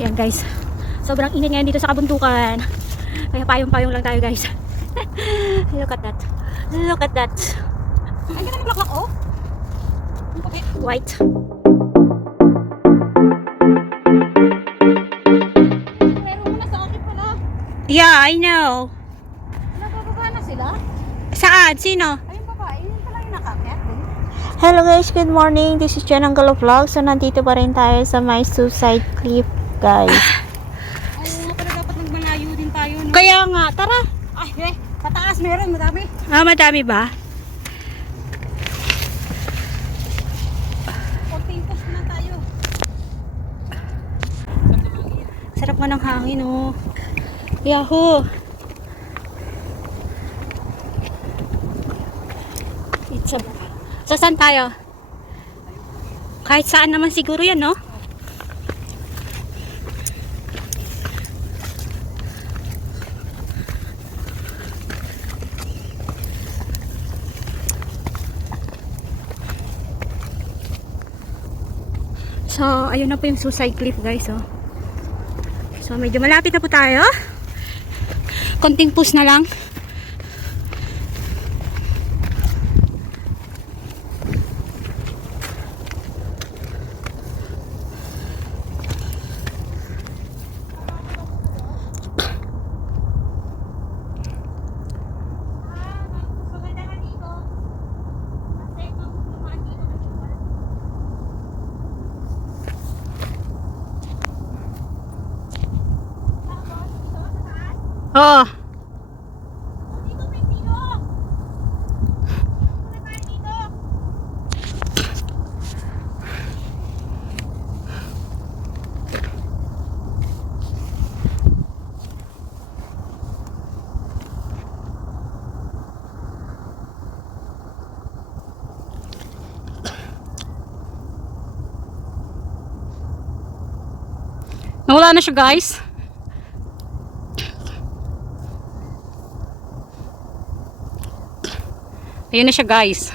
Ayan guys, sobrang init ngayon dito sa kabuntukan, kaya payong-payong lang tayo guys. Look at that, look at that. Ay, ganun naklaklak, oh. Ang puti. White. Pero muna sa akin pala. Yeah, I know. Nabababa na sila? Saan? Sino? Ayun babae, yun pala yung nakakit. Hello guys, good morning. This is Jen Angelo Vlog. So nandito pa rin tayo sa my suicide cliff guys. Ay, nga pala dapat magmalayo din tayo, no? Kaya nga, tara. Ay, sa taas meron, madami. Ah, madami ba? Konting push na tayo. Sarap nga ng hangin oh. Yahoo! It's a... So saan tayo? Kahit saan naman siguro yan, no? So, ayun na po yung suicide cliff guys, oh. So, medyo malapit na po tayo. Konting push na lang. Oo. Dito may tino. Muna tayo dito. Nawala na siya guys. Ayun na siya guys.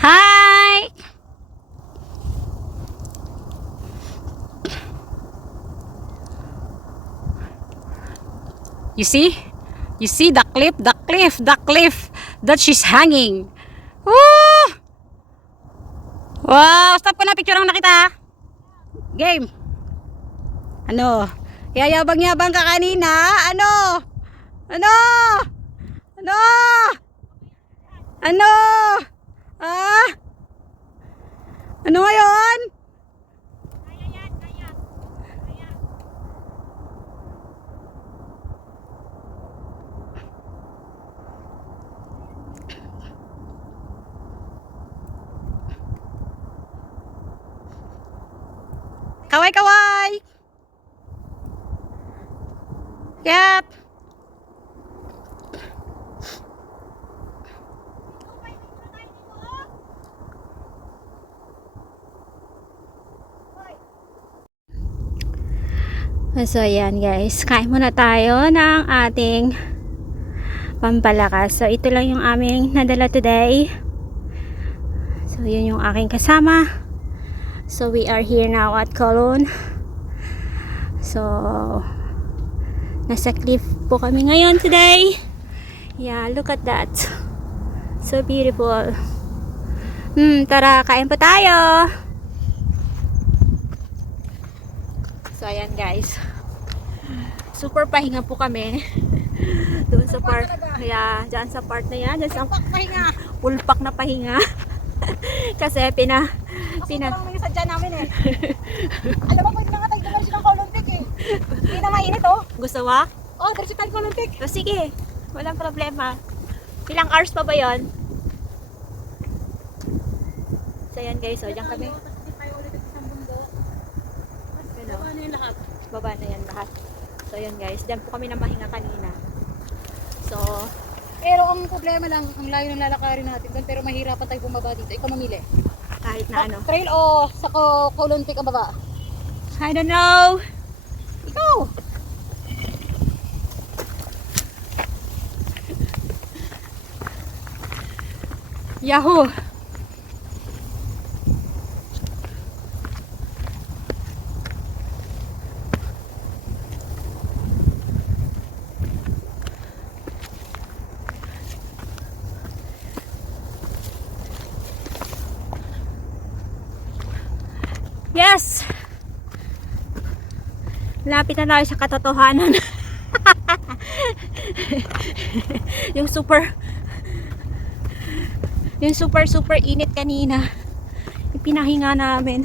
Hi! You see? You see the cliff, the cliff, the cliff that she's hanging. Woo! Wow! Stop ko na, picture lang na kita. Game. Ano? Yayabang-yabang ka kanina? Ano? Ano? Ano? Ano? Ah? Ano ngayon? Kaya yan, kaya. Kaya. Kaway-kaway! Yep! So ayan guys, kain muna tayo ng ating pampalakas. So ito lang yung aming nadala today. So yun yung aking kasama. So we are here now at Colon. So nasa cliff po kami ngayon today. Yeah, look at that. So beautiful. Tara, kain po tayo. So ayan guys. Super pahinga po kami. Doon sa part. Kaya dyan sa part na yan. Dyan sa Pahinga. pulpak na pahinga. Kasi pina Parang may sadya namin eh. Alam mo, pwede na nga tayo dumaris ng Kolontik eh. Hindi na mainit oh. gusto mo? Oh, diretso tayo Kolontik. O sige, walang problema. Ilang hours pa ba yon? So ayan guys, so dyan kami. Tapos hindi tayo ulit at isang bundok. Ano? Baba na yung lahat. Baba na yan lahat. So ayan guys, dyan po kami na mahinga kanina. So, Pero ang problema lang, ang layo ng lalakarin natin doon, pero mahirapan tayo bumaba dito. Ikaw mamili. kahit na ano. Trail o sa Kolontik ang baba? I don't know. Ikaw! Yahoo! Yes! Lapit na tayo sa katotohanan. yung super init kanina. Ipinahinga namin.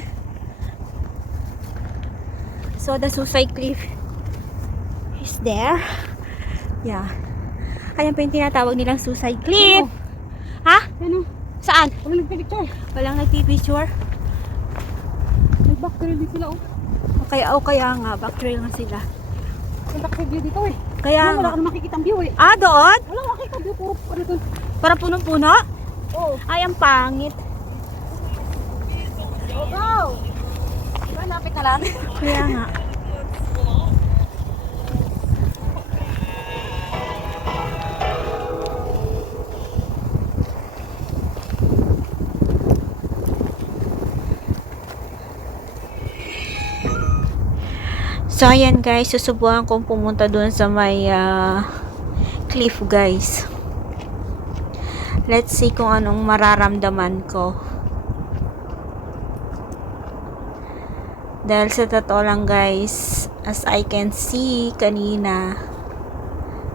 So the suicide cliff is there. Yeah. Ayan pa yung tinatawag nilang suicide cliff. Ha? Ano? Saan? Walang nagpipicture. Walang nagpipicture. Nag-back trail din sila oh. O kaya nga, back trail nga sila. Punta kasi view dito eh. Kaya Wala nga. ka na makikita ang view eh. Ah, doon? Wala makikita view. Puro ano doon. Para punong-puno? Oo. Ay, ang pangit. Wow! Diba, lapit na lang. Kaya nga. So, ayan guys, susubukan kong pumunta doon sa may cliff guys. Let's see kung anong mararamdaman ko. Dahil sa totoo lang guys, as I can see kanina,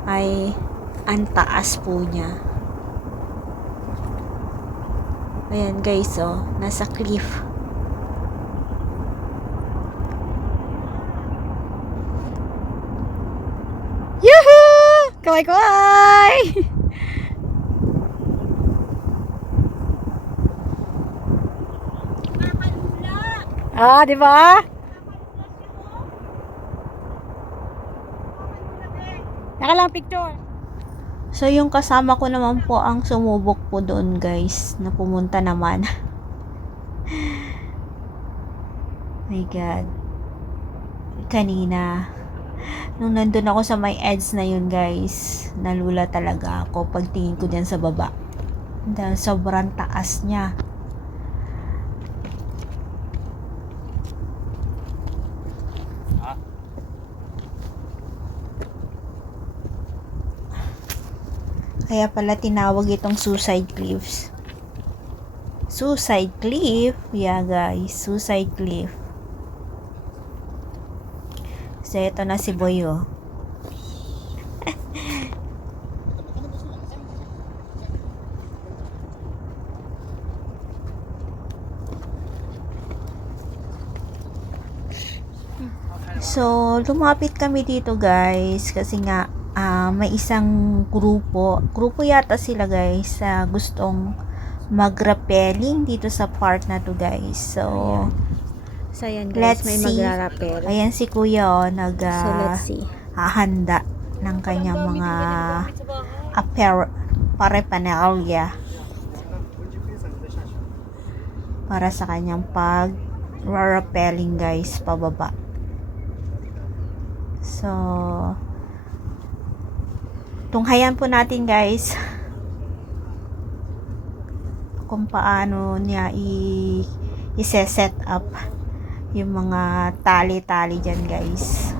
ay ang taas po niya. Ayan guys, oh, nasa cliff. Yuhu! Kaway-kaway! Ah, di ba? Nakalang picture. So, yung kasama ko naman po ang sumubok po doon, guys, na pumunta naman. My God. Kanina, nung nandun ako sa may edge na yun, guys, nalula talaga ako pagtingin ko dyan sa baba. Dahil sobrang taas niya. Kaya pala tinawag itong suicide cliffs. Suicide cliff? Yeah guys, suicide cliff. So ito na si Boy oh. So lumapit kami dito guys kasi nga may isang grupo yata sila guys sa gustong mag-rappelling dito sa part na to guys. So ayan let's may see. magra-rappel. Ayan si Kuya oh, So let's see. hahanda ng kanyang mga paraphernalia para sa kanyang pag-rappelling guys pababa. So tunghayan po natin guys kung paano niya i-set up yung mga tali-tali dyan guys.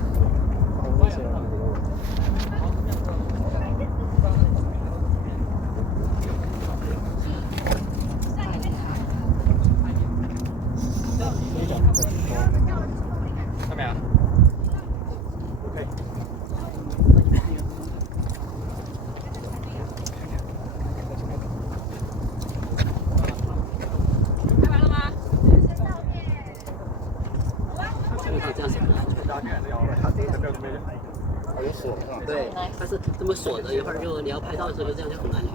有锁是吧？对，它是这么锁着，一会儿就你要拍照的时候就这样就很安全。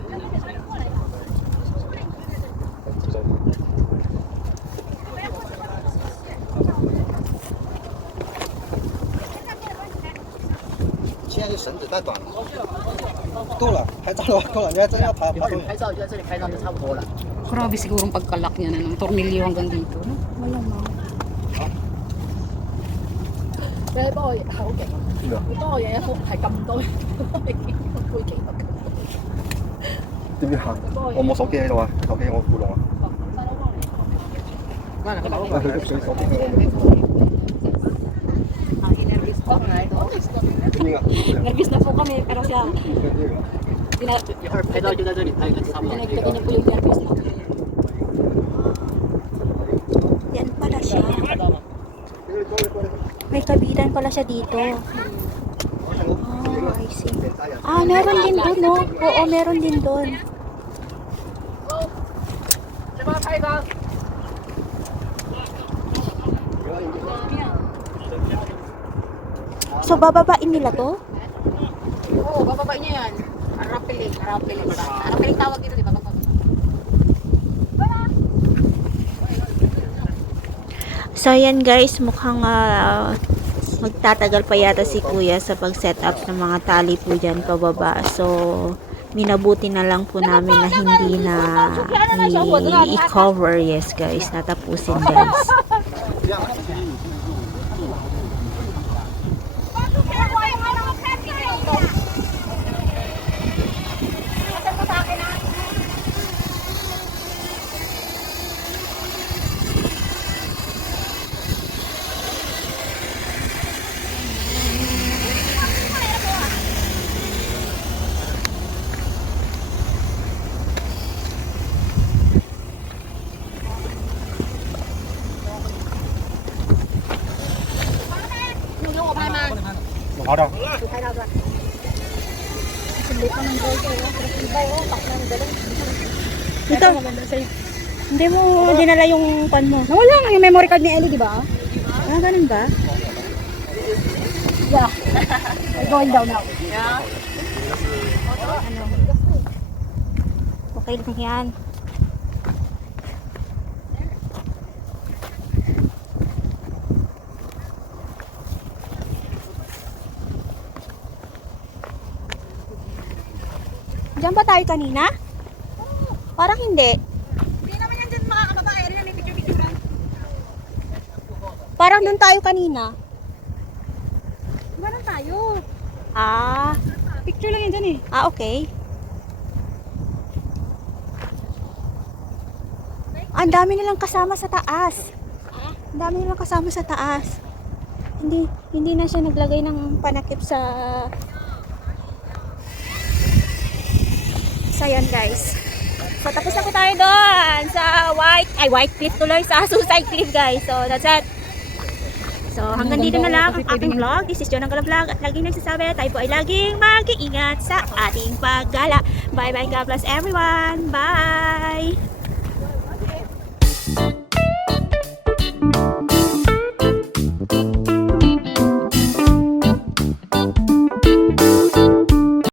现在这绳子太短了，够了，拍照了，够了。你还真要爬多远？拍照就在这里拍照就差不多了。 Grabe sigurong pagkalak niya na ng tornilyo hanggang dito. No? Walang mga. 你不過係好勁，好多嘢係咁多，背景點樣行？我冇手機喺度啊，手機我負浪啊。細佬哥嚟，佢水手機喺我邊啊？ Nervous na po kami pero siya. 一會兒拍照就在這裡拍個差不多。 Pinagtabi niya po yung nervous na. Yan pala siya. May kabitan pala siya dito. Oh, I see. Ah, meron din doon, no? Oo, meron din doon. So, bababain nila to? Oo, bababa niya yan. Arapiling. Arapiling tawag dito, di ba? So, ayan guys, mukhang magtatagal pa yata si kuya sa pag-set up ng mga tali po dyan pababa. So, minabuti na lang po namin na hindi na i-cover. Yes guys, natapusin guys. Hao đâu? Ito, hindi mo dinala yung pan mo. Nawala nga yung memory card ni Ellie, di ba? Ah, ganun ba? Yeah. We're going down now. Okay lang yan. Diyan ba tayo kanina? Parang hindi. Hindi naman yan dyan makakababa. Ayun na, may picture. Parang doon tayo kanina. Meron tayo. Ah, Picture lang yan dyan eh. ah okay. Ang dami nilang kasama sa taas. Ang dami nilang kasama sa taas. Hindi na siya naglagay ng panakip sa yan guys. So tapos na po tayo doon sa White Cliff tuloy, sa Suicide Cliff guys. So that's it. So hanggang dito na lang ang aking vlog. This is Jonang Gala Vlog at laging nagsasabi tayo po ay laging mag-iingat sa ating paggala. Bye bye, God bless everyone. Bye!